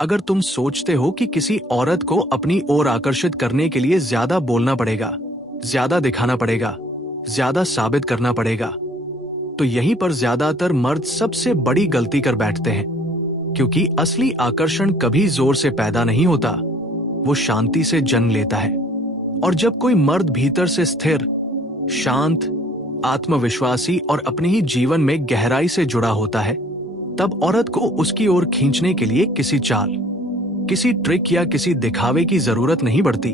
अगर तुम सोचते हो कि किसी औरत को अपनी ओर आकर्षित करने के लिए ज्यादा बोलना पड़ेगा, ज्यादा दिखाना पड़ेगा, ज्यादा साबित करना पड़ेगा, तो यहीं पर ज्यादातर मर्द सबसे बड़ी गलती कर बैठते हैं। क्योंकि असली आकर्षण कभी जोर से पैदा नहीं होता, वो शांति से जन्म लेता है। और जब कोई मर्द भीतर से स्थिर, शांत, आत्मविश्वासी और अपने ही जीवन में गहराई से जुड़ा होता है, तब औरत को उसकी ओर खींचने के लिए किसी चाल, किसी ट्रिक या किसी दिखावे की जरूरत नहीं पड़ती।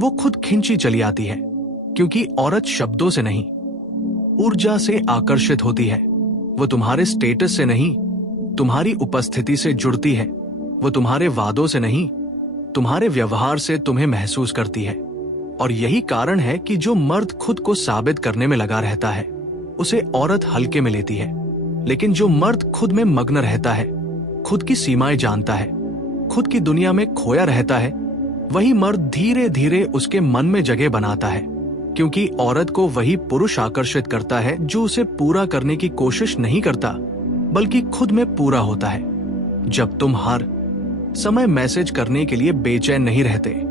वो खुद खींची चली आती है। क्योंकि औरत शब्दों से नहीं, ऊर्जा से आकर्षित होती है। वो तुम्हारे स्टेटस से नहीं, तुम्हारी उपस्थिति से जुड़ती है। वो तुम्हारे वादों से नहीं, तुम्हारे व्यवहार से तुम्हें महसूस करती है। और यही कारण है कि जो मर्द खुद को साबित करने में लगा रहता है, उसे औरत हल्के में लेती है। लेकिन जो मर्द खुद में मग्न रहता है, खुद की सीमाएं जानता है, खुद की दुनिया में खोया रहता है, वही मर्द धीरे धीरे उसके मन में जगह बनाता है। क्योंकि औरत को वही पुरुष आकर्षित करता है जो उसे पूरा करने की कोशिश नहीं करता, बल्कि खुद में पूरा होता है। जब तुम हर समय मैसेज करने के लिए बेचैन नहीं रहते,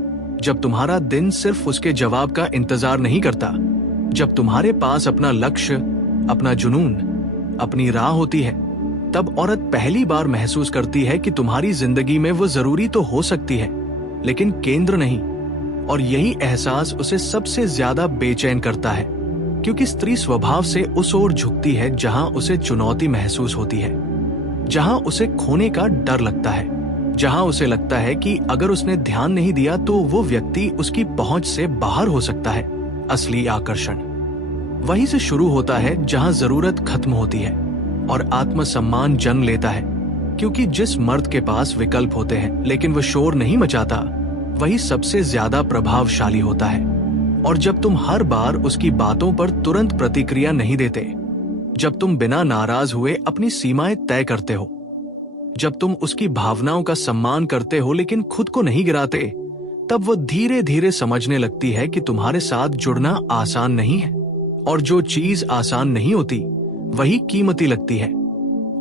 जब तुम्हारा दिन सिर्फ उसके जवाब का इंतजार नहीं करता, जब तुम्हारे पास अपना लक्ष्य, अपना जुनून, अपनी राह होती है, तब औरत पहली बार महसूस करती है कि तुम्हारी जिंदगी में वो जरूरी तो हो सकती है, लेकिन केंद्र नहीं। और यही एहसास उसे सबसे ज्यादा बेचैन करता है। क्योंकि स्त्री स्वभाव से उस ओर झुकती है जहां उसे चुनौती महसूस होती है, जहां उसे खोने का डर लगता है, जहां उसे लगता है कि अगर उसने ध्यान नहीं दिया तो वो व्यक्ति उसकी पहुंच से बाहर हो सकता है। असली आकर्षण वहीं से शुरू होता है जहां जरूरत खत्म होती है और आत्मसम्मान जन्म लेता है। क्योंकि जिस मर्द के पास विकल्प होते हैं लेकिन वो शोर नहीं मचाता, वही सबसे ज्यादा प्रभावशाली होता है। और जब तुम हर बार उसकी बातों पर तुरंत प्रतिक्रिया नहीं देते, जब तुम बिना नाराज हुए अपनी सीमाएं तय करते हो, जब तुम उसकी भावनाओं का सम्मान करते हो लेकिन खुद को नहीं गिराते, तब वो धीरे धीरे समझने लगती है कि तुम्हारे साथ जुड़ना आसान नहीं है। और जो चीज आसान नहीं होती, वही कीमती लगती है।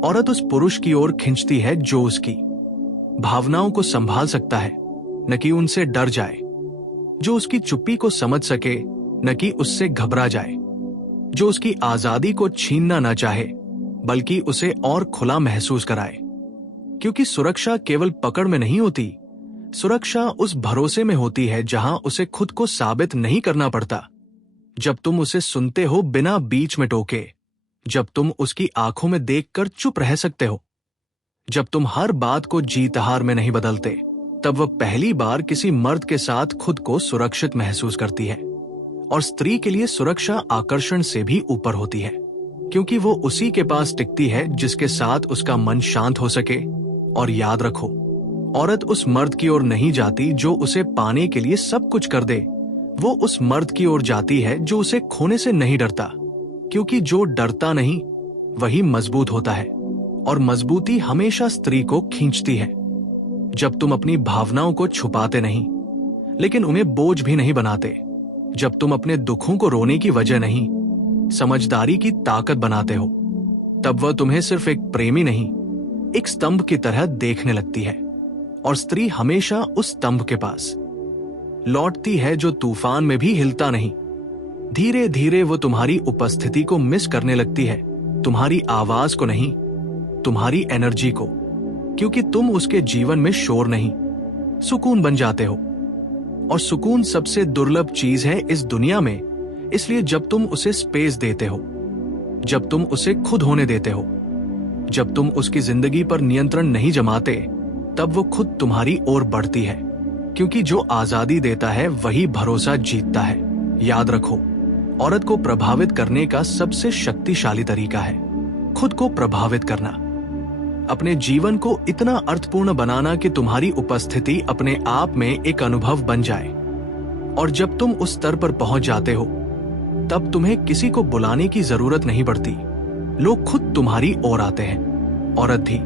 औरत उस पुरुष की ओर खींचती है जो उसकी भावनाओं को संभाल सकता है, न कि उनसे डर जाए, जो उसकी चुप्पी को समझ सके, न कि उससे घबरा जाए, जो उसकी आजादी को छीनना न चाहे, बल्कि उसे और खुला महसूस कराए। क्योंकि सुरक्षा केवल पकड़ में नहीं होती, सुरक्षा उस भरोसे में होती है जहां उसे खुद को साबित नहीं करना पड़ता। जब तुम उसे सुनते हो बिना बीच में टोके, जब तुम उसकी आंखों में देखकर चुप रह सकते हो, जब तुम हर बात को जीत हार में नहीं बदलते, तब वह पहली बार किसी मर्द के साथ खुद को सुरक्षित महसूस करती है। और स्त्री के लिए सुरक्षा आकर्षण से भी ऊपर होती है। क्योंकि वो उसी के पास टिकती है जिसके साथ उसका मन शांत हो सके। और याद रखो, औरत उस मर्द की ओर नहीं जाती जो उसे पाने के लिए सब कुछ कर दे, वो उस मर्द की ओर जाती है जो उसे खोने से नहीं डरता। क्योंकि जो डरता नहीं, वही मजबूत होता है। और मजबूती हमेशा स्त्री को खींचती है। जब तुम अपनी भावनाओं को छुपाते नहीं, लेकिन उन्हें बोझ भी नहीं बनाते, जब तुम अपने दुखों को रोने की वजह नहीं, समझदारी की ताकत बनाते हो, तब वह तुम्हें सिर्फ एक प्रेमी नहीं, एक स्तंभ की तरह देखने लगती है। और स्त्री हमेशा उस स्तंभ के पास लौटती है जो तूफान में भी हिलता नहीं। धीरे धीरे वो तुम्हारी उपस्थिति को मिस करने लगती है, तुम्हारी आवाज को नहीं, तुम्हारी एनर्जी को। क्योंकि तुम उसके जीवन में शोर नहीं, सुकून बन जाते हो। और सुकून सबसे दुर्लभ चीज है इस दुनिया में। इसलिए जब तुम उसे स्पेस देते हो, जब तुम उसे खुद होने देते हो, जब तुम उसकी जिंदगी पर नियंत्रण नहीं जमाते, तब वो खुद तुम्हारी ओर बढ़ती है। क्योंकि जो आजादी देता है वही भरोसा जीतता है। याद रखो, औरत को प्रभावित करने का सबसे शक्तिशाली तरीका है खुद को प्रभावित करना। अपने जीवन को इतना अर्थपूर्ण बनाना कि तुम्हारी उपस्थिति अपने आप में एक अनुभव बन जाए। और जब तुम उस स्तर पर पहुंच जाते हो, तब तुम्हें किसी को बुलाने की जरूरत नहीं पड़ती, लोग खुद तुम्हारी ओर आते हैं। औरत भी,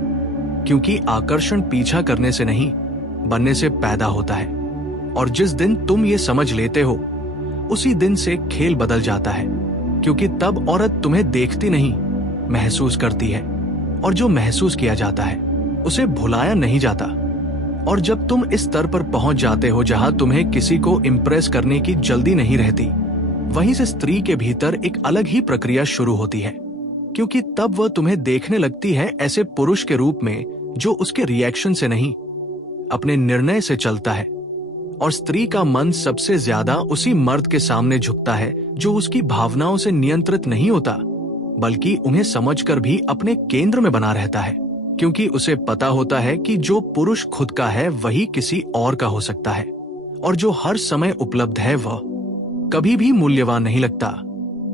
क्योंकि आकर्षण पीछा करने से नहीं, बनने से पैदा होता है। और जिस दिन तुम ये समझ लेते हो, उसी दिन से खेल बदल जाता है। क्योंकि तब औरत तुम्हें देखती नहीं, महसूस करती है। और जो महसूस किया जाता है, उसे भुलाया नहीं जाता। और जब तुम इस स्तर पर पहुंच जाते हो जहां तुम्हें किसी को इम्प्रेस करने की जल्दी नहीं रहती, वहीं से स्त्री के भीतर एक अलग ही प्रक्रिया शुरू होती है, क्योंकि तब वह तुम्हें देखने लगती है ऐसे पुरुष के रूप में जो उसके रिएक्शन से नहीं, अपने निर्णय से चलता है। और स्त्री का मन सबसे ज्यादा उसी मर्द के सामने झुकता है जो उसकी भावनाओं से नियंत्रित नहीं होता, बल्कि उन्हें समझकर भी अपने केंद्र में बना रहता है, क्योंकि उसे पता होता है कि जो पुरुष खुद का है वही किसी और का हो सकता है, और जो हर समय उपलब्ध है वह कभी भी मूल्यवान नहीं लगता।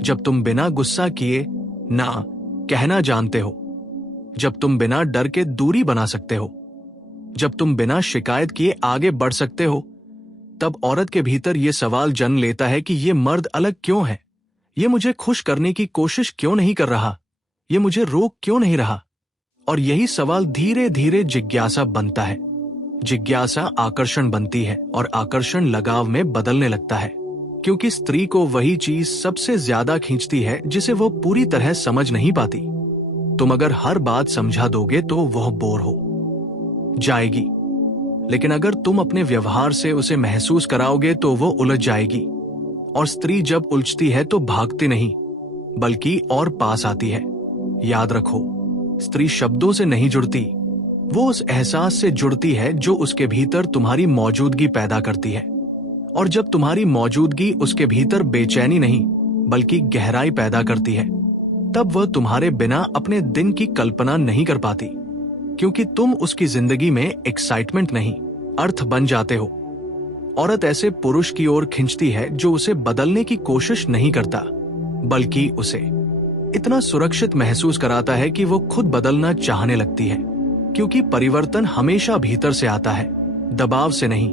जब तुम बिना गुस्सा किए ना कहना जानते हो, जब तुम बिना डर के दूरी बना सकते हो, जब तुम बिना शिकायत किए आगे बढ़ सकते हो, तब औरत के भीतर यह सवाल जन्म लेता है कि ये मर्द अलग क्यों है, ये मुझे खुश करने की कोशिश क्यों नहीं कर रहा, ये मुझे रोक क्यों नहीं रहा। और यही सवाल धीरे धीरे जिज्ञासा बनता है। जिज्ञासा आकर्षण बनती है और आकर्षण लगाव में बदलने लगता है, क्योंकि स्त्री को वही चीज सबसे ज्यादा खींचती है जिसे वो पूरी तरह समझ नहीं पाती। तुम अगर हर बात समझा दोगे तो वह बोर हो जाएगी, लेकिन अगर तुम अपने व्यवहार से उसे महसूस कराओगे तो वो उलझ जाएगी। और स्त्री जब उलझती है तो भागती नहीं, बल्कि और पास आती है। याद रखो, स्त्री शब्दों से नहीं जुड़ती, वो उस एहसास से जुड़ती है जो उसके भीतर तुम्हारी मौजूदगी पैदा करती है। और जब तुम्हारी मौजूदगी उसके भीतर बेचैनी नहीं बल्कि गहराई पैदा करती है, तब वह तुम्हारे बिना अपने दिन की कल्पना नहीं कर पाती, क्योंकि तुम उसकी जिंदगी में एक्साइटमेंट नहीं, अर्थ बन जाते हो। औरत ऐसे पुरुष की ओर खींचती है जो उसे बदलने की कोशिश नहीं करता, बल्कि उसे इतना सुरक्षित महसूस कराता है कि वो खुद बदलना चाहने लगती है, क्योंकि परिवर्तन हमेशा भीतर से आता है, दबाव से नहीं।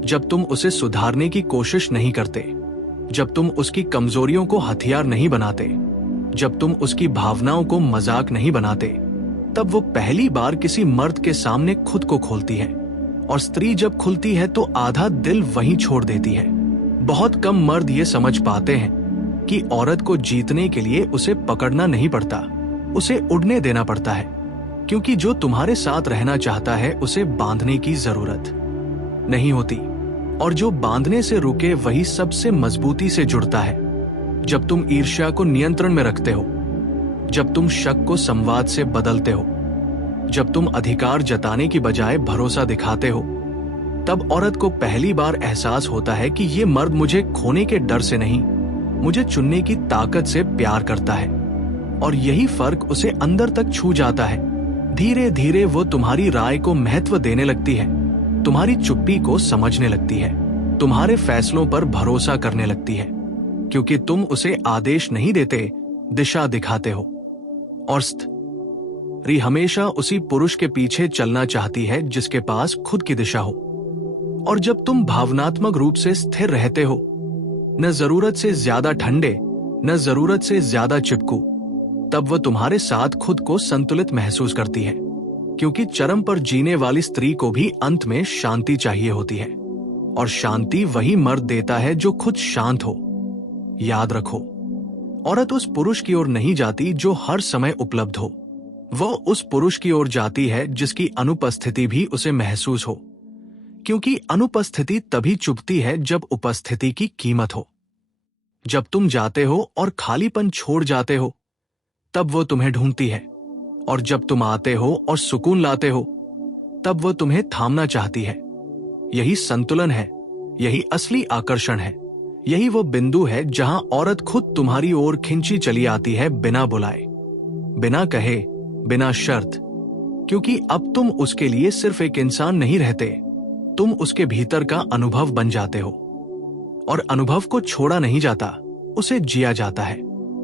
जब तुम उसे सुधारने की कोशिश नहीं करते, जब तुम उसकी कमजोरियों को हथियार नहीं बनाते, जब तुम उसकी भावनाओं को मजाक नहीं बनाते, तब वो पहली बार किसी मर्द के सामने खुद को खोलती है। और स्त्री जब खुलती है तो आधा दिल वहीं छोड़ देती है। बहुत कम मर्द ये समझ पाते हैं कि औरत को जीतने के लिए उसे पकड़ना नहीं पड़ता, उसे उड़ने देना पड़ता है, क्योंकि जो तुम्हारे साथ रहना चाहता है उसे बांधने की जरूरत नहीं होती, और जो बांधने से रुके वही सबसे मजबूती से जुड़ता है। जब तुम ईर्ष्या को नियंत्रण में रखते हो, जब तुम शक को संवाद से बदलते हो, जब तुम अधिकार जताने की बजाय भरोसा दिखाते हो, तब औरत को पहली बार एहसास होता है कि ये मर्द मुझे खोने के डर से नहीं, मुझे चुनने की ताकत से प्यार करता है। और यही फर्क उसे अंदर तक छू जाता है। धीरे धीरे वो तुम्हारी राय को महत्व देने लगती है, तुम्हारी चुप्पी को समझने लगती है, तुम्हारे फैसलों पर भरोसा करने लगती है, क्योंकि तुम उसे आदेश नहीं देते, दिशा दिखाते हो। और स्त्री हमेशा उसी पुरुष के पीछे चलना चाहती है जिसके पास खुद की दिशा हो। और जब तुम भावनात्मक रूप से स्थिर रहते हो, न जरूरत से ज्यादा ठंडे, न जरूरत से ज्यादा चिपकू, तब वह तुम्हारे साथ खुद को संतुलित महसूस करती है, क्योंकि चरम पर जीने वाली स्त्री को भी अंत में शांति चाहिए होती है, और शांति वही मर्द देता है जो खुद शांत हो। याद रखो, औरत उस पुरुष की ओर नहीं जाती जो हर समय उपलब्ध हो, वह उस पुरुष की ओर जाती है जिसकी अनुपस्थिति भी उसे महसूस हो, क्योंकि अनुपस्थिति तभी चुभती है जब उपस्थिति की कीमत हो। जब तुम जाते हो और खालीपन छोड़ जाते हो, तब वो तुम्हें ढूंढती है, और जब तुम आते हो और सुकून लाते हो, तब वो तुम्हें थामना चाहती है। यही संतुलन है, यही असली आकर्षण है, यही वो बिंदु है जहां औरत खुद तुम्हारी ओर खिंची चली आती है, बिना बुलाए, बिना कहे, बिना शर्त, क्योंकि अब तुम उसके लिए सिर्फ एक इंसान नहीं रहते, तुम उसके भीतर का अनुभव बन जाते हो। और अनुभव को छोड़ा नहीं जाता, उसे जिया जाता है।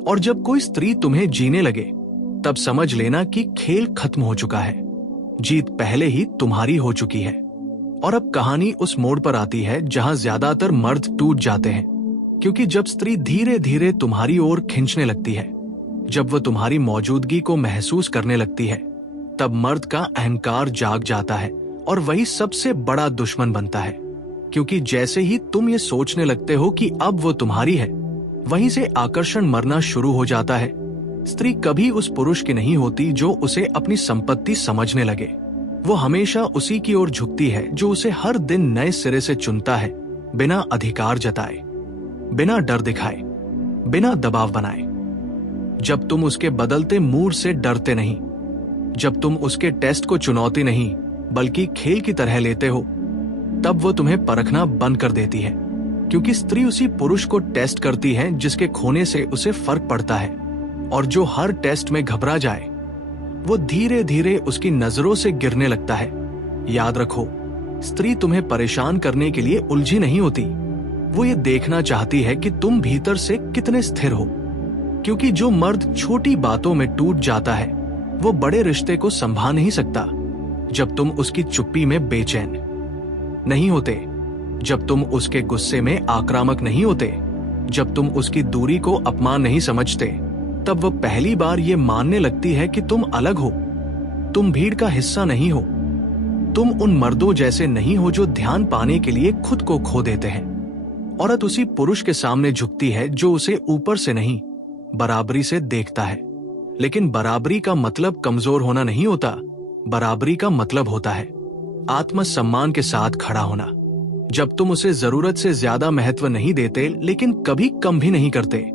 और जब कोई स्त्री तुम्हें जीने लगे, तब समझ लेना कि खेल खत्म हो चुका है, जीत पहले ही तुम्हारी हो चुकी है। और अब कहानी उस मोड़ पर आती है जहां ज्यादातर मर्द टूट जाते हैं, क्योंकि जब स्त्री धीरे धीरे तुम्हारी ओर खींचने लगती है, जब वह तुम्हारी मौजूदगी को महसूस करने लगती है, तब मर्द का अहंकार जाग जाता है और वही सबसे बड़ा दुश्मन बनता है। क्योंकि जैसे ही तुम ये सोचने लगते हो कि अब वो तुम्हारी है, वहीं से आकर्षण मरना शुरू हो जाता है। स्त्री कभी उस पुरुष की नहीं होती जो उसे अपनी संपत्ति समझने लगे। वो हमेशा उसी की ओर झुकती है जो उसे हर दिन नए सिरे से चुनता है, बिना अधिकार जताए, बिना डर दिखाए, बिना दबाव बनाए। जब तुम उसके बदलते मूड से डरते नहीं, जब तुम उसके टेस्ट को चुनौती नहीं बल्कि खेल की तरह लेते हो, तब वो तुम्हें परखना बंद कर देती है। क्योंकि स्त्री उसी पुरुष को टेस्ट करती है जिसके खोने से उसे फर्क पड़ता है, और जो हर टेस्ट में घबरा जाए वो धीरे धीरे उसकी नजरों से गिरने लगता है। याद रखो, स्त्री तुम्हें परेशान करने के लिए उलझी नहीं होती, वो ये देखना चाहती है कि तुम भीतर से कितने स्थिर हो। क्योंकि जो मर्द छोटी बातों में टूट जाता है वो बड़े रिश्ते को संभाल नहीं सकता। जब तुम उसकी चुप्पी में बेचैन नहीं होते, जब तुम उसके गुस्से में आक्रामक नहीं होते, जब तुम उसकी दूरी को अपमान नहीं समझते, तब वह पहली बार ये मानने लगती है कि तुम अलग हो, तुम भीड़ का हिस्सा नहीं हो, तुम उन मर्दों जैसे नहीं हो जो ध्यान पाने के लिए खुद को खो देते हैं। औरत उसी पुरुष के सामने झुकती है जो उसे ऊपर से नहीं, बराबरी से देखता है। लेकिन बराबरी का मतलब कमजोर होना नहीं होता, बराबरी का मतलब होता है आत्मसम्मान के साथ खड़ा होना। जब तुम उसे जरूरत से ज्यादा महत्व नहीं देते लेकिन कभी कम भी नहीं करते,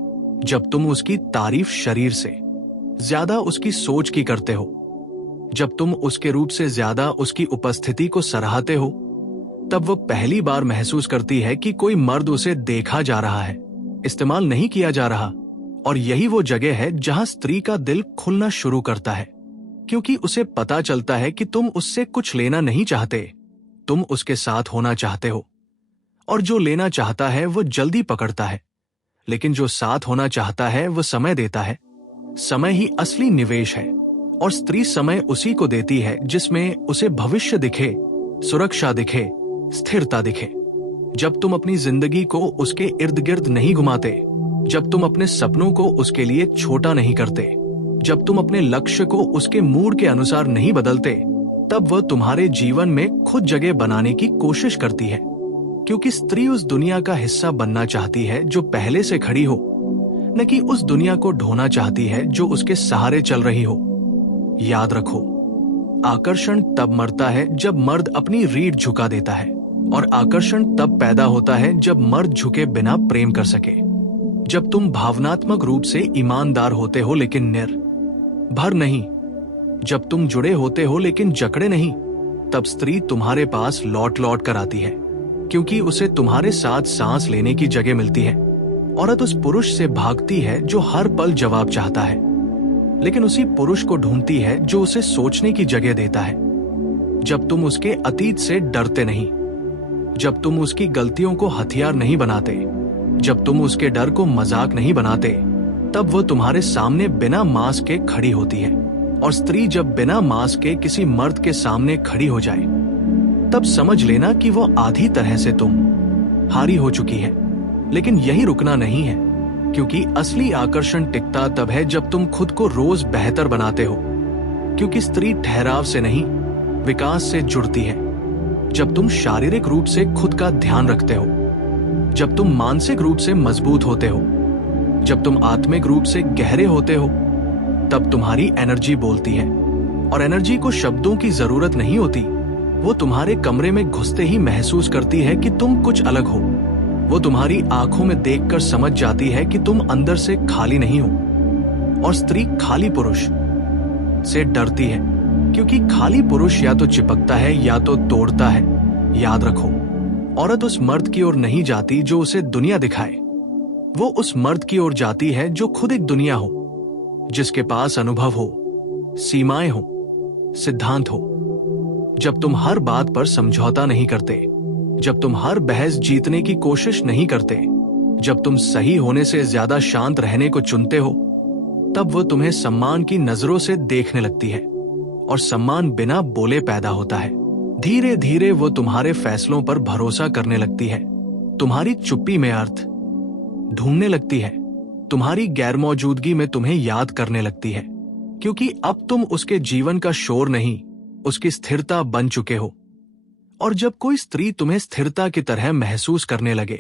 जब तुम उसकी तारीफ शरीर से ज्यादा उसकी सोच की करते हो, जब तुम उसके रूप से ज्यादा उसकी उपस्थिति को सराहते हो, तब वो पहली बार महसूस करती है कि कोई मर्द उसे देखा जा रहा है, इस्तेमाल नहीं किया जा रहा। और यही वो जगह है जहां स्त्री का दिल खुलना शुरू करता है, क्योंकि उसे पता चलता है कि तुम उससे कुछ लेना नहीं चाहते, तुम उसके साथ होना चाहते हो। और जो लेना चाहता है वो जल्दी पकड़ता है, लेकिन जो साथ होना चाहता है वो समय देता है। समय ही असली निवेश है, और स्त्री समय उसी को देती है जिसमें उसे भविष्य दिखे, सुरक्षा दिखे, स्थिरता दिखे। जब तुम अपनी जिंदगी को उसके इर्द गिर्द नहीं घुमाते, जब तुम अपने सपनों को उसके लिए छोटा नहीं करते, जब तुम अपने लक्ष्य को उसके मूड के अनुसार नहीं बदलते, तब वह तुम्हारे जीवन में खुद जगह बनाने की कोशिश करती है। क्योंकि स्त्री उस दुनिया का हिस्सा बनना चाहती है जो पहले से खड़ी हो, न कि उस दुनिया को ढोना चाहती है जो उसके सहारे चल रही हो। याद रखो, आकर्षण तब मरता है जब मर्द अपनी रीढ़ झुका देता है, और आकर्षण तब पैदा होता है जब मर्द झुके बिना प्रेम कर सके। जब तुम भावनात्मक रूप से ईमानदार होते हो लेकिन निर्भर नहीं, जब तुम जुड़े होते हो लेकिन जकड़े नहीं, तब स्त्री तुम्हारे पास लौट लौट कर आती है, क्योंकि उसे तुम्हारे साथ सांस लेने की जगह मिलती है। औरत उस पुरुष से भागती है जो हर पल जवाब चाहता है, लेकिन उसी पुरुष को ढूंढती है जो उसे सोचने की जगह देता है। जब तुम उसके अतीत से डरते नहीं, जब तुम उसकी गलतियों को हथियार नहीं बनाते, जब तुम उसके डर को मजाक नहीं बनाते, तब वो तुम्हारे सामने बिना मास्क के खड़ी होती है। और स्त्री जब बिना मास्क के किसी मर्द के सामने खड़ी हो जाए, तब समझ लेना कि वो आधी तरह से तुम हारी हो चुकी है। लेकिन यही रुकना नहीं है, क्योंकि असली आकर्षण टिकता तब है जब तुम खुद को रोज बेहतर बनाते हो। क्योंकि स्त्री ठहराव से नहीं, विकास से जुड़ती है। जब तुम शारीरिक रूप से खुद का ध्यान रखते हो, जब तुम मानसिक रूप से मजबूत होते हो, जब तुम आत्मिक रूप से गहरे होते हो, तब तुम्हारी एनर्जी बोलती है। और एनर्जी को शब्दों की जरूरत नहीं होती, वो तुम्हारे कमरे में घुसते ही महसूस करती है कि तुम कुछ अलग हो। वो तुम्हारी आंखों में देखकर समझ जाती है कि तुम अंदर से खाली नहीं हो। और स्त्री खाली पुरुष से डरती है, क्योंकि खाली पुरुष या तो चिपकता है या तो तोड़ता है। याद रखो, औरत उस मर्द की ओर नहीं जाती जो उसे दुनिया दिखाए, वो उस मर्द की ओर जाती है जो खुद एक दुनिया हो, जिसके पास अनुभव हो, सीमाएं हो, सिद्धांत हो। जब तुम हर बात पर समझौता नहीं करते, जब तुम हर बहस जीतने की कोशिश नहीं करते, जब तुम सही होने से ज्यादा शांत रहने को चुनते हो, तब वो तुम्हें सम्मान की नजरों से देखने लगती है। और सम्मान बिना बोले पैदा होता है। धीरे धीरे वो तुम्हारे फैसलों पर भरोसा करने लगती है, तुम्हारी चुप्पी में अर्थ ढूंढने लगती है, तुम्हारी गैरमौजूदगी में तुम्हें याद करने लगती है। क्योंकि अब तुम उसके जीवन का शोर नहीं, उसकी स्थिरता बन चुके हो। और जब कोई स्त्री तुम्हें स्थिरता की तरह महसूस करने लगे,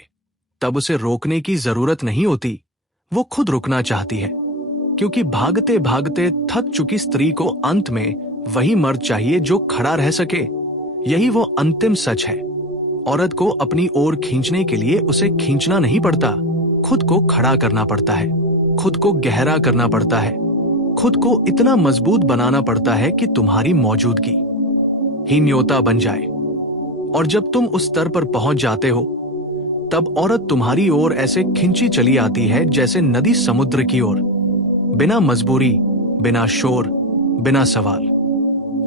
तब उसे रोकने की जरूरत नहीं होती, वो खुद रुकना चाहती है। क्योंकि भागते भागते थक चुकी स्त्री को अंत में वही मर्द चाहिए जो खड़ा रह सके। यही वो अंतिम सच है। औरत को अपनी ओर खींचने के लिए उसे खींचना नहीं पड़ता, खुद को खड़ा करना पड़ता है, खुद को गहरा करना पड़ता है, खुद को इतना मजबूत बनाना पड़ता है कि तुम्हारी मौजूदगी ही न्योता बन जाए। और जब तुम उस स्तर पर पहुंच जाते हो, तब औरत तुम्हारी ओर ऐसे खिंची चली आती है जैसे नदी समुद्र की ओर, बिना मजबूरी, बिना शोर, बिना सवाल।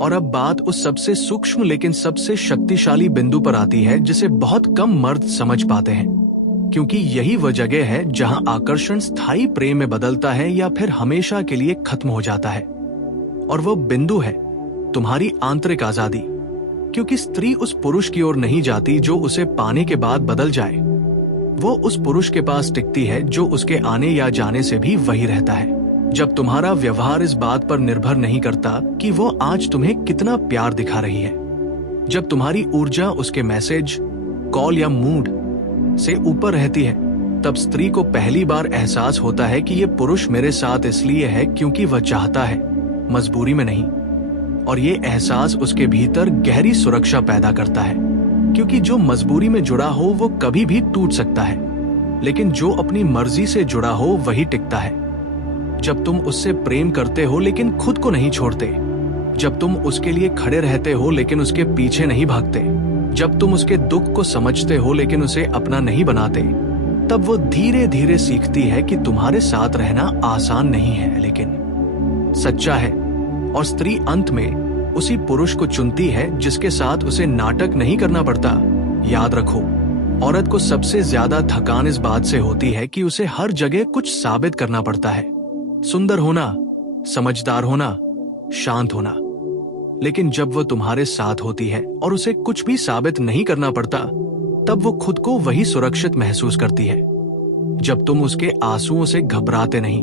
और अब बात उस सबसे सूक्ष्म लेकिन सबसे शक्तिशाली बिंदु पर आती है जिसे बहुत कम मर्द समझ पाते हैं, क्योंकि यही वह जगह है जहां आकर्षण स्थायी प्रेम में बदलता है या फिर हमेशा के लिए खत्म हो जाता है। और वो बिंदु है तुम्हारी आंतरिक आजादी। क्योंकि स्त्री उस पुरुष की ओर नहीं जाती जो उसे पाने के बाद बदल जाए, वो उस पुरुष के पास टिकती है जो उसके आने या जाने से भी वही रहता है। जब तुम्हारा व्यवहार इस बात पर निर्भर नहीं करता कि वो आज तुम्हें कितना प्यार दिखा रही है, जब तुम्हारी ऊर्जा उसके मैसेज, कॉल या मूड से ऊपर रहती है, तब स्त्री को पहली बार एहसास होता है कि ये पुरुष मेरे साथ इसलिए है क्योंकि वह चाहता है, मजबूरी में नहीं। और ये एहसास उसके भीतर गहरी सुरक्षा पैदा करता है, क्योंकि जो मजबूरी में जुड़ा हो वो कभी भी टूट सकता है, लेकिन जो अपनी मर्जी से जुड़ा हो वही टिकता है। जब तुम उससे प्रेम करते हो लेकिन खुद को नहीं छोड़ते, जब तुम उसके लिए खड़े रहते हो लेकिन उसके पीछे नहीं भागते, जब तुम उसके दुख को समझते हो लेकिन उसे अपना नहीं बनाते, तब वो धीरे धीरे सीखती है कि तुम्हारे साथ रहना आसान नहीं है लेकिन सच्चा है। और स्त्री अंत में उसी पुरुष को चुनती है जिसके साथ उसे नाटक नहीं करना पड़ता। याद रखो, औरत को सबसे ज्यादा थकान इस बात से होती है कि उसे हर जगह कुछ साबित करना पड़ता है, सुंदर होना, समझदार होना, शांत होना। लेकिन जब वो तुम्हारे साथ होती है और उसे कुछ भी साबित नहीं करना पड़ता, तब वो खुद को वही सुरक्षित महसूस करती है। जब तुम उसके आंसुओं से घबराते नहीं,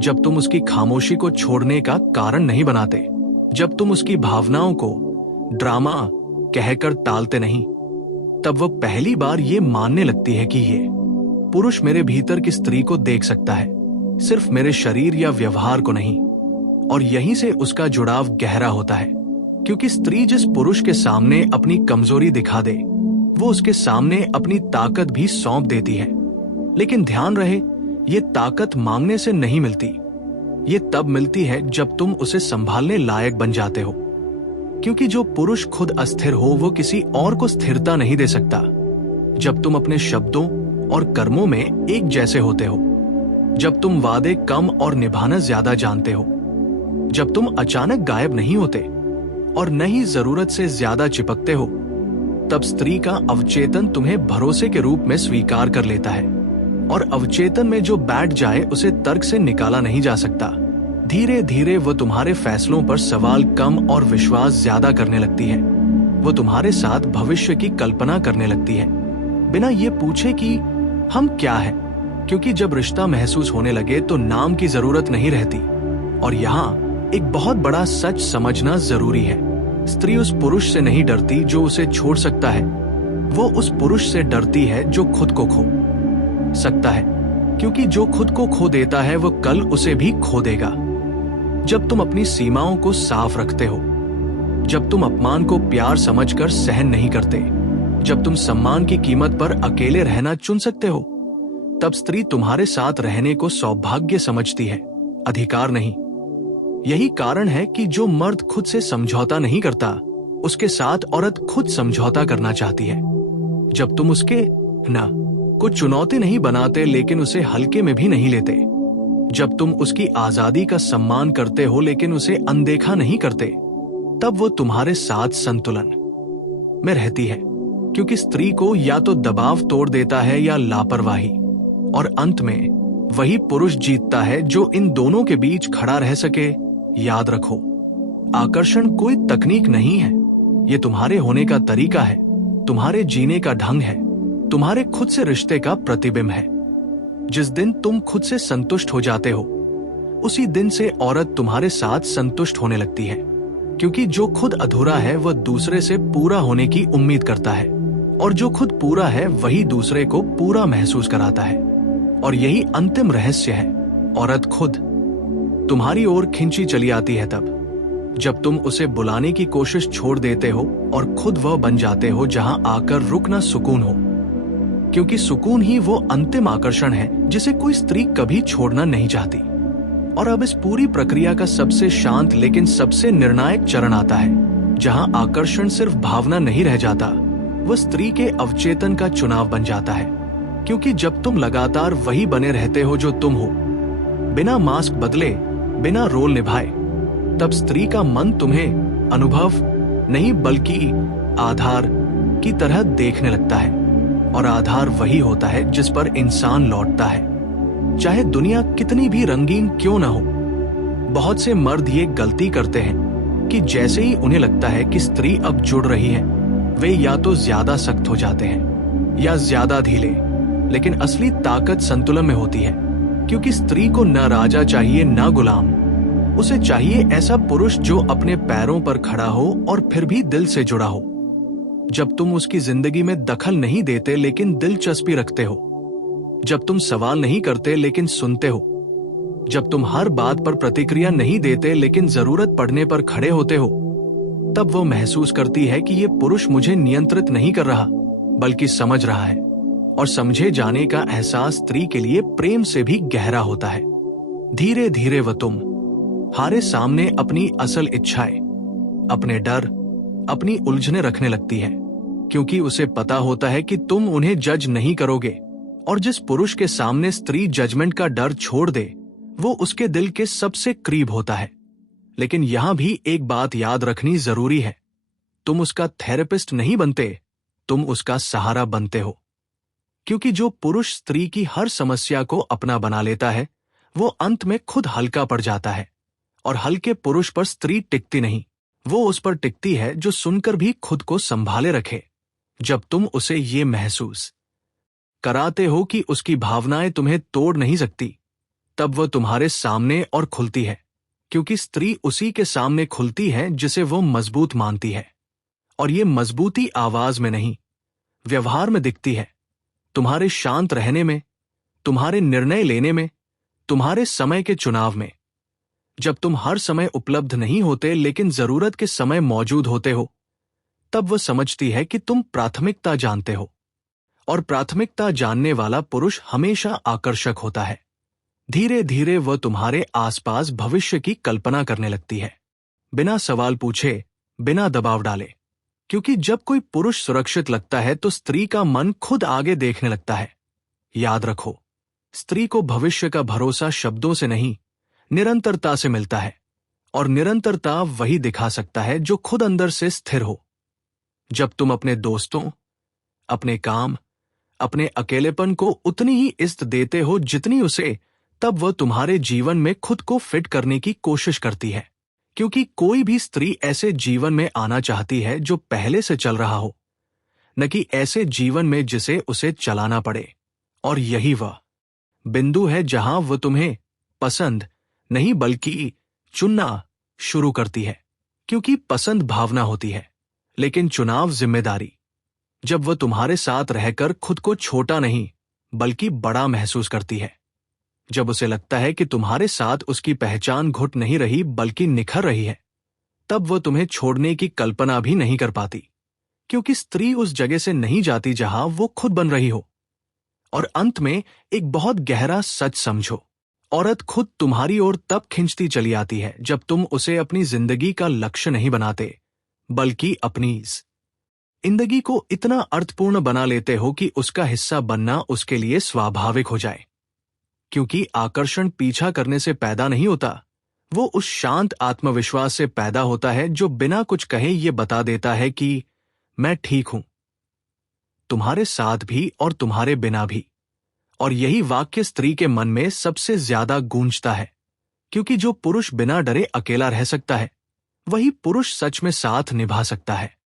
जब तुम उसकी खामोशी को छोड़ने का कारण नहीं बनाते, जब तुम उसकी भावनाओं को ड्रामा कहकर टालते नहीं, तब वो पहली बार ये मानने लगती है कि ये पुरुष मेरे भीतर की स्त्री को देख सकता है, सिर्फ मेरे शरीर या व्यवहार को नहीं। और यहीं से उसका जुड़ाव गहरा होता है, क्योंकि स्त्री जिस पुरुष के सामने अपनी कमजोरी दिखा दे, वो उसके सामने अपनी ताकत भी सौंप देती है। लेकिन ध्यान रहे, ये ताकत मांगने से नहीं मिलती, ये तब मिलती है जब तुम उसे संभालने लायक बन जाते हो। क्योंकि जो पुरुष खुद अस्थिर हो वो किसी और को स्थिरता नहीं दे सकता। जब तुम अपने शब्दों और कर्मों में एक जैसे होते हो, जब तुम वादे कम और निभाना ज्यादा जानते हो, जब तुम अचानक गायब नहीं होते और न ही जरूरत से ज्यादा चिपकते हो, तब स्त्री का अवचेतन तुम्हें भरोसे के रूप में स्वीकार कर लेता है। और अवचेतन में जो बैठ जाए उसे तर्क से निकाला नहीं जा सकता। धीरे धीरे वो तुम्हारे फैसलों पर सवाल कम और विश्वास ज्यादा करने लगती है। वो तुम्हारे साथ भविष्य की कल्पना करने लगती है, बिना ये पूछे कि हम क्या हैं। क्योंकि जब रिश्ता महसूस होने लगे तो नाम की जरूरत नहीं रहती। और यहाँ एक बहुत बड़ा सच समझना जरूरी है, स्त्री उस पुरुष से नहीं डरती जो उसे छोड़ सकता है, वो उस पुरुष से डरती है जो खुद को खो सकता है। क्योंकि जो खुद को खो देता है वो कल उसे भी खो देगा। जब तुम अपनी सीमाओं को साफ रखते हो, जब तुम अपमान को प्यार समझकर सहन नहीं करते, जब तुम सम्मान की कीमत पर अकेले रहना चुन सकते हो, तब स्त्री तुम्हारे साथ रहने को सौभाग्य समझती है, अधिकार नहीं। यही कारण है कि जो मर्द खुद से समझौता नहीं करता, उसके साथ औरत खुद समझौता करना चाहती है। जब तुम उसके ना को चुनौती नहीं बनाते लेकिन उसे हल्के में भी नहीं लेते, जब तुम उसकी आजादी का सम्मान करते हो लेकिन उसे अनदेखा नहीं करते, तब वो तुम्हारे साथ संतुलन में रहती है। क्योंकि स्त्री को या तो दबाव तोड़ देता है या लापरवाही, और अंत में वही पुरुष जीतता है जो इन दोनों के बीच खड़ा रह सके। याद रखो, आकर्षण कोई तकनीक नहीं है, ये तुम्हारे होने का तरीका है, तुम्हारे जीने का ढंग है, तुम्हारे खुद से रिश्ते का प्रतिबिंब है। जिस दिन तुम खुद से संतुष्ट हो जाते हो, उसी दिन से औरत तुम्हारे साथ संतुष्ट होने लगती है। क्योंकि जो खुद अधूरा है वह दूसरे से पूरा होने की उम्मीद करता है, और जो खुद पूरा है वही दूसरे को पूरा महसूस कराता है। और यही अंतिम रहस्य है, औरत खुद तुम्हारी ओर खिंची चली आती है तब जब तुम उसे बुलाने की कोशिश छोड़ देते हो और खुद वह बन जाते हो जहां आकर रुकना सुकून हो, क्योंकि सुकून ही वो अंतिम आकर्षण है जिसे कोई स्त्री कभी छोड़ना नहीं चाहती। और अब इस पूरी प्रक्रिया का सबसे शांत लेकिन सबसे निर्णायक चरण आता है, जहां आकर्षण सिर्फ भावना नहीं रह जाता, वह स्त्री के अवचेतन का चुनाव बन जाता है। क्योंकि जब तुम लगातार वही बने रहते हो जो तुम हो, बिना मास्क बदले, बिना रोल निभाए, तब स्त्री का मन तुम्हें अनुभव नहीं बल्कि आधार की तरह देखने लगता है। और आधार वही होता है जिस पर इंसान लौटता है, चाहे दुनिया कितनी भी रंगीन क्यों न हो। बहुत से मर्द ये गलती करते हैं कि जैसे ही उन्हें लगता है कि स्त्री अब जुड़ रही है, वे या तो ज्यादा सख्त हो जाते हैं या ज्यादा ढीले। लेकिन असली ताकत संतुलन में होती है, क्योंकि स्त्री को न राजा चाहिए न गुलाम। उसे चाहिए ऐसा पुरुष जो अपने पैरों पर खड़ा हो और फिर भी दिल से जुड़ा हो। जब तुम उसकी जिंदगी में दखल नहीं देते लेकिन दिलचस्पी रखते हो, जब तुम सवाल नहीं करते लेकिन सुनते हो, जब तुम हर बात पर प्रतिक्रिया नहीं देते लेकिन जरूरत पड़ने पर खड़े होते हो, तब वो महसूस करती है कि ये पुरुष मुझे नियंत्रित नहीं कर रहा बल्कि समझ रहा है। और समझे जाने का एहसास स्त्री के लिए प्रेम से भी गहरा होता है। धीरे धीरे वह तुम हारे सामने अपनी असल इच्छाएं, अपने डर, अपनी उलझने रखने लगती है, क्योंकि उसे पता होता है कि तुम उन्हें जज नहीं करोगे। और जिस पुरुष के सामने स्त्री जजमेंट का डर छोड़ दे, वो उसके दिल के सबसे करीब होता है। लेकिन यहां भी एक बात याद रखनी जरूरी है, तुम उसका थेरेपिस्ट नहीं बनते, तुम उसका सहारा बनते हो। क्योंकि जो पुरुष स्त्री की हर समस्या को अपना बना लेता है, वो अंत में खुद हल्का पड़ जाता है। और हल्के पुरुष पर स्त्री टिकती नहीं, वो उस पर टिकती है जो सुनकर भी खुद को संभाले रखे। जब तुम उसे ये महसूस कराते हो कि उसकी भावनाएं तुम्हें तोड़ नहीं सकती, तब वह तुम्हारे सामने और खुलती है। क्योंकि स्त्री उसी के सामने खुलती है जिसे वो मजबूत मानती है। और ये मजबूती आवाज में नहीं, व्यवहार में दिखती है। तुम्हारे शांत रहने में, तुम्हारे निर्णय लेने में, तुम्हारे समय के चुनाव में। जब तुम हर समय उपलब्ध नहीं होते लेकिन जरूरत के समय मौजूद होते हो, तब वह समझती है कि तुम प्राथमिकता जानते हो। और प्राथमिकता जानने वाला पुरुष हमेशा आकर्षक होता है। धीरे धीरे वह तुम्हारे आसपास भविष्य की कल्पना करने लगती है, बिना सवाल पूछे, बिना दबाव डाले। क्योंकि जब कोई पुरुष सुरक्षित लगता है तो स्त्री का मन खुद आगे देखने लगता है। याद रखो, स्त्री को भविष्य का भरोसा शब्दों से नहीं, निरंतरता से मिलता है। और निरंतरता वही दिखा सकता है जो खुद अंदर से स्थिर हो। जब तुम अपने दोस्तों, अपने काम, अपने अकेलेपन को उतनी ही इज्जत देते हो जितनी उसे, तब वह तुम्हारे जीवन में खुद को फिट करने की कोशिश करती है। क्योंकि कोई भी स्त्री ऐसे जीवन में आना चाहती है जो पहले से चल रहा हो, न कि ऐसे जीवन में जिसे उसे चलाना पड़े। और यही वह बिंदु है जहां वह तुम्हें पसंद नहीं बल्कि चुनना शुरू करती है। क्योंकि पसंद भावना होती है, लेकिन चुनाव जिम्मेदारी। जब वह तुम्हारे साथ रहकर खुद को छोटा नहीं बल्कि बड़ा महसूस करती है, जब उसे लगता है कि तुम्हारे साथ उसकी पहचान घुट नहीं रही बल्कि निखर रही है, तब वह तुम्हें छोड़ने की कल्पना भी नहीं कर पाती। क्योंकि स्त्री उस जगह से नहीं जाती जहां वो खुद बन रही हो। और अंत में एक बहुत गहरा सच समझो, औरत खुद तुम्हारी ओर तब खिंचती चली आती है जब तुम उसे अपनी जिंदगी का लक्ष्य नहीं बनाते बल्कि अपनी जिंदगी को इतना अर्थपूर्ण बना लेते हो कि उसका हिस्सा बनना उसके लिए स्वाभाविक हो जाए। क्योंकि आकर्षण पीछा करने से पैदा नहीं होता, वो उस शांत आत्मविश्वास से पैदा होता है जो बिना कुछ कहे ये बता देता है कि मैं ठीक हूं, तुम्हारे साथ भी और तुम्हारे बिना भी। और यही वाक्य स्त्री के मन में सबसे ज्यादा गूंजता है। क्योंकि जो पुरुष बिना डरे अकेला रह सकता है, वही पुरुष सच में साथ निभा सकता है।